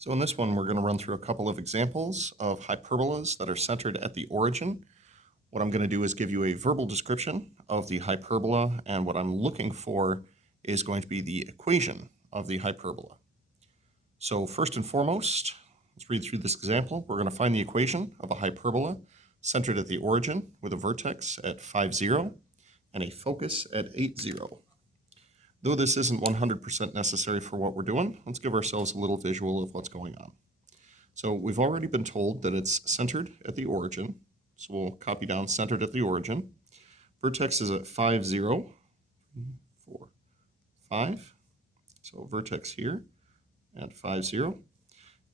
So in this one, we're going to run through a couple of examples of hyperbolas that are centered at the origin. What I'm going to do is give you a verbal description of the hyperbola, and what I'm looking for is going to be the equation of the hyperbola. So first and foremost, let's read through this example. We're going to find the equation of a hyperbola centered at the origin with a vertex at 5, 0 and a focus at 8, 0. Though this isn't 100% necessary for what we're doing, let's give ourselves a little visual of what's going on. So we've already been told that it's centered at the origin. So we'll copy down centered at the origin. Vertex is at 5, 0, 4, 5. So vertex here at 5, 0.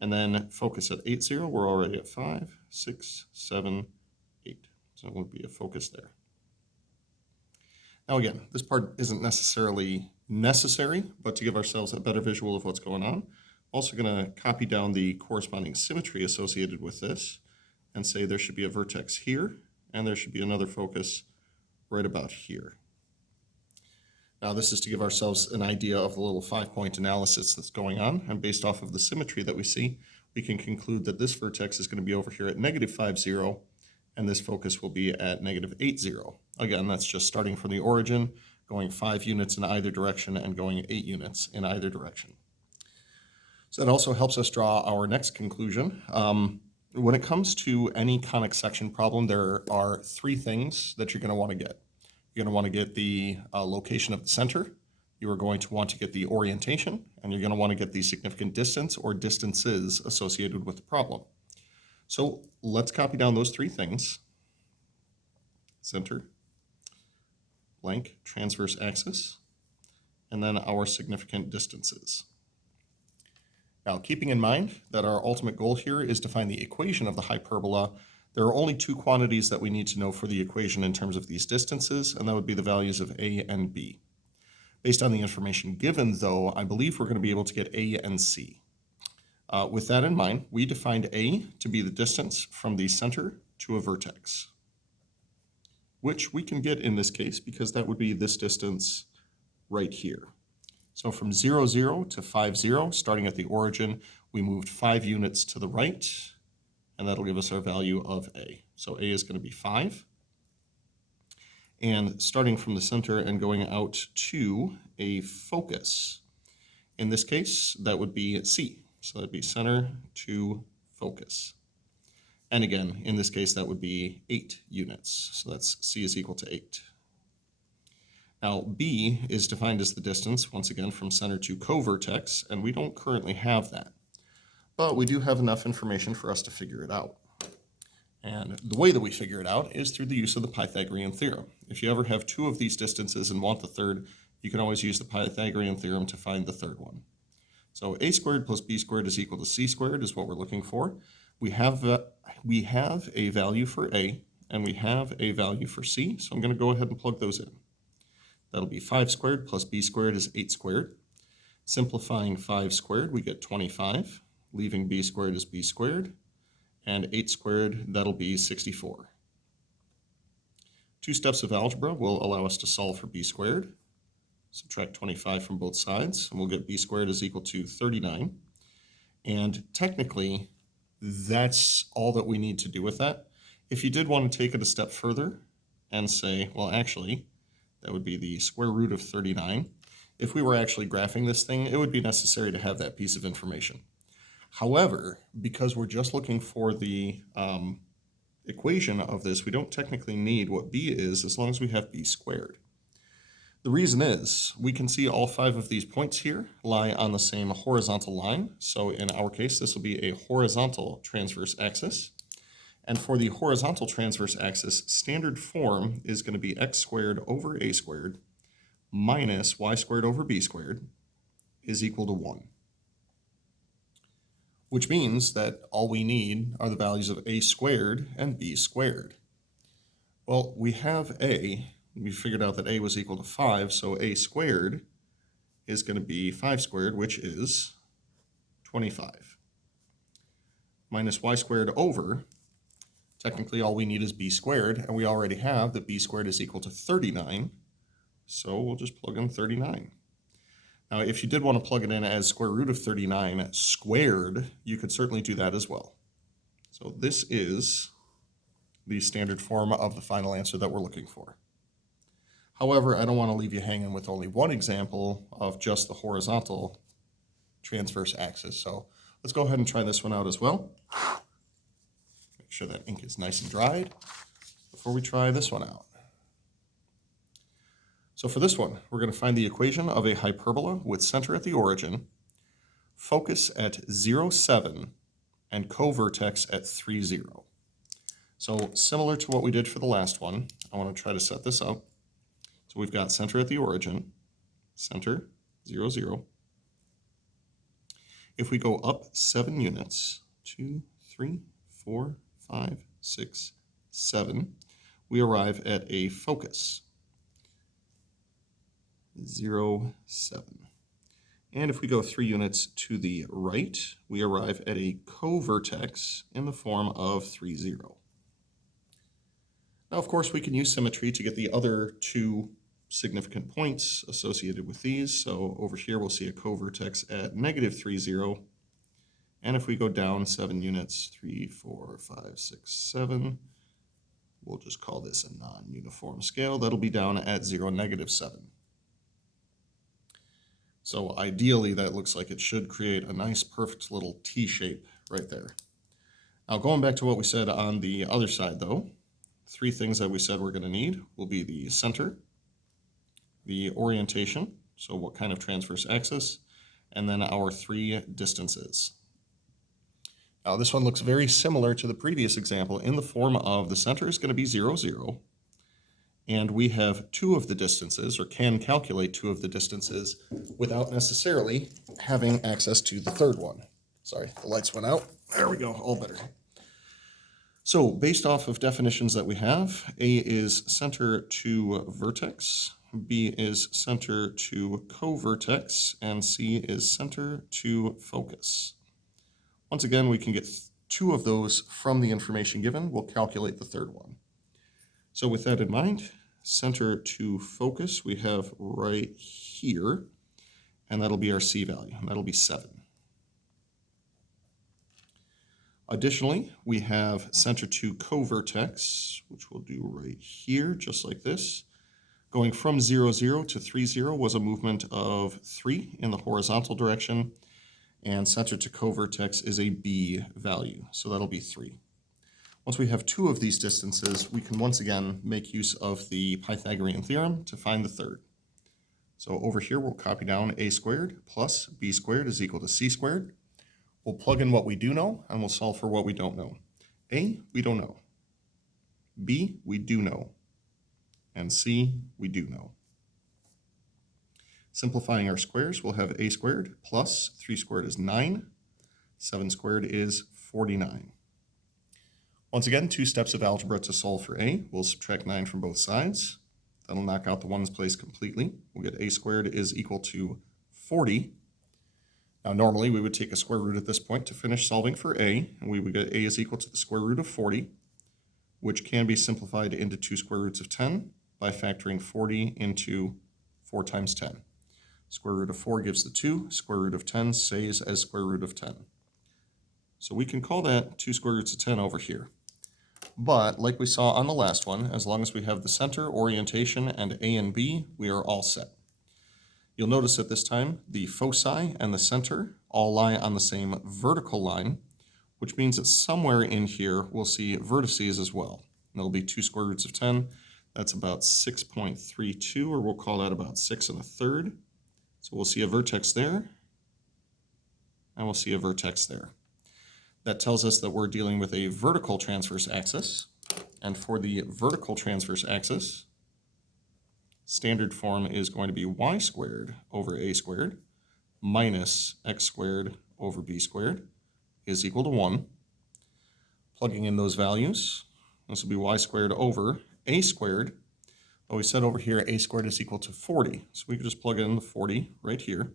And then focus at 8, 0. We're already at 5, 6, 7, 8. So it would be a focus there. Now again, this part isn't necessarily necessary, but to give ourselves a better visual of what's going on, I'm also going to copy down the corresponding symmetry associated with this and say there should be a vertex here, and there should be another focus right about here. Now this is to give ourselves an idea of the little 5-point analysis that's going on, and based off of the symmetry that we see, we can conclude that this vertex is going to be over here at -5, 0, and this focus will be at -8, 0. Again, that's just starting from the origin, going 5 units in either direction and going 8 units in either direction. So that also helps us draw our next conclusion. When it comes to any conic section problem, there are 3 things that you're going to want to get. You're going to want to get the location of the center, you are going to want to get the orientation, and you're going to want to get the significant distance or distances associated with the problem. So let's copy down those 3 things. Center, blank, transverse axis, and then our significant distances. Now, keeping in mind that our ultimate goal here is to find the equation of the hyperbola, there are only 2 quantities that we need to know for the equation in terms of these distances, and that would be the values of a and b. Based on the information given, though, I believe we're going to be able to get a and c. With that in mind, we defined a to be the distance from the center to a vertex, which we can get in this case because that would be this distance right here. So from 0, 0 to 5, 0, starting at the origin, we moved 5 units to the right, and that'll give us our value of a. So a is going to be 5. And starting from the center and going out to a focus, in this case, that would be c. So that'd be center to focus. And again, in this case, that would be 8 units. So that's c is equal to 8. Now, b is defined as the distance, once again, from center to co-vertex, and we don't currently have that. But we do have enough information for us to figure it out. And the way that we figure it out is through the use of the Pythagorean theorem. If you ever have 2 of these distances and want the third, you can always use the Pythagorean theorem to find the third one. So a squared plus b squared is equal to c squared is what we're looking for. We have a value for a, and we have a value for c, so I'm going to go ahead and plug those in. That'll be 5 squared plus b squared is 8 squared. Simplifying 5 squared, we get 25. Leaving b squared is b squared. And 8 squared, that'll be 64. 2 steps of algebra will allow us to solve for b squared. Subtract 25 from both sides, and we'll get b squared is equal to 39. And technically, that's all that we need to do with that. If you did want to take it a step further and say, well, actually, that would be the square root of 39. If we were actually graphing this thing, it would be necessary to have that piece of information. However, because we're just looking for the equation of this, we don't technically need what b is as long as we have b squared. The reason is we can see all 5 of these points here lie on the same horizontal line. So in our case, this will be a horizontal transverse axis. And for the horizontal transverse axis, standard form is going to be x squared over a squared minus y squared over b squared is equal to 1. Which means that all we need are the values of a squared and b squared. Well, we have a. We figured out that a was equal to 5, so a squared is going to be 5 squared, which is 25. Minus y squared over, technically all we need is b squared, and we already have that b squared is equal to 39, so we'll just plug in 39. Now, if you did want to plug it in as square root of 39 squared, you could certainly do that as well. So this is the standard form of the final answer that we're looking for. However, I don't want to leave you hanging with only one example of just the horizontal transverse axis. So let's go ahead and try this one out as well. Make sure that ink is nice and dried before we try this one out. So for this one, we're going to find the equation of a hyperbola with center at the origin, focus at 0, 7, and co-vertex at 3, 0. So similar to what we did for the last one, I want to try to set this up. So we've got center at the origin, center, 0, 0. If we go up 7 units, 2, 3, 4, 5, 6, 7, we arrive at a focus, 0, 7. And if we go 3 units to the right, we arrive at a co-vertex in the form of 3, 0. Now, of course, we can use symmetry to get the other 2 significant points associated with these. So over here, we'll see a co-vertex at negative 3, 0. And if we go down 7 units, 3, 4, 5, 6, 7, we'll just call this a non-uniform scale. That'll be down at 0, negative 7. So ideally, that looks like it should create a nice, perfect little T shape right there. Now, going back to what we said on the other side, though, 3 things that we said we're going to need will be the center, the orientation, so what kind of transverse axis, and then our 3 distances. Now, this one looks very similar to the previous example in the form of the center is going to be 0, 0. And we have 2 of the distances, or can calculate 2 of the distances, without necessarily having access to the third one. Sorry, the lights went out. There we go, all better. So, based off of definitions that we have, A is center to vertex, B is center to co-vertex, and C is center to focus. Once again, we can get 2 of those from the information given. We'll calculate the third one. So with that in mind, center to focus we have right here, and that'll be our C value, and that'll be 7. Additionally, we have center to co-vertex, which we'll do right here, just like this. Going from 0, 0 to 3, 0 was a movement of 3 in the horizontal direction, and center to co-vertex is a B value, so that'll be 3. Once we have 2 of these distances, we can once again make use of the Pythagorean theorem to find the third. So over here, we'll copy down a squared plus b squared is equal to c squared. We'll plug in what we do know, and we'll solve for what we don't know. A, we don't know. B, we do know. And C, we do know. Simplifying our squares, we'll have a squared plus 3 squared is 9. 7 squared is 49. Once again, 2 steps of algebra to solve for a. We'll subtract 9 from both sides. That'll knock out the ones place completely. We'll get a squared is equal to 40. Now, normally we would take a square root at this point to finish solving for a, and we would get a is equal to the square root of 40, which can be simplified into 2 square roots of 10 by factoring 40 into 4 times 10. Square root of 4 gives the 2, square root of 10 stays as square root of 10. So we can call that 2 square roots of 10 over here. But like we saw on the last one, as long as we have the center, orientation, and A and B, we are all set. You'll notice at this time, the foci and the center all lie on the same vertical line, which means that somewhere in here we'll see vertices as well. And it'll be 2 square roots of 10. That's about 6.32, or we'll call that about 6 1/3. So we'll see a vertex there, and we'll see a vertex there. That tells us that we're dealing with a vertical transverse axis. And for the vertical transverse axis, standard form is going to be y squared over a squared minus x squared over b squared is equal to 1. Plugging in those values, this will be y squared over a squared. But we said over here a squared is equal to 40. So we can just plug in the 40 right here,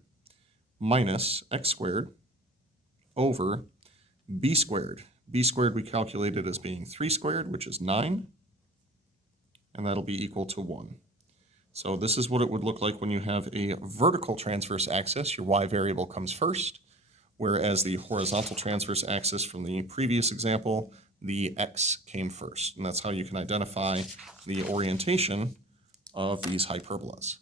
minus x squared over b squared. B squared we calculated as being 3 squared, which is 9, and that'll be equal to 1. So this is what it would look like when you have a vertical transverse axis. Your y variable comes first, whereas the horizontal transverse axis from the previous example, the x came first. And that's how you can identify the orientation of these hyperbolas.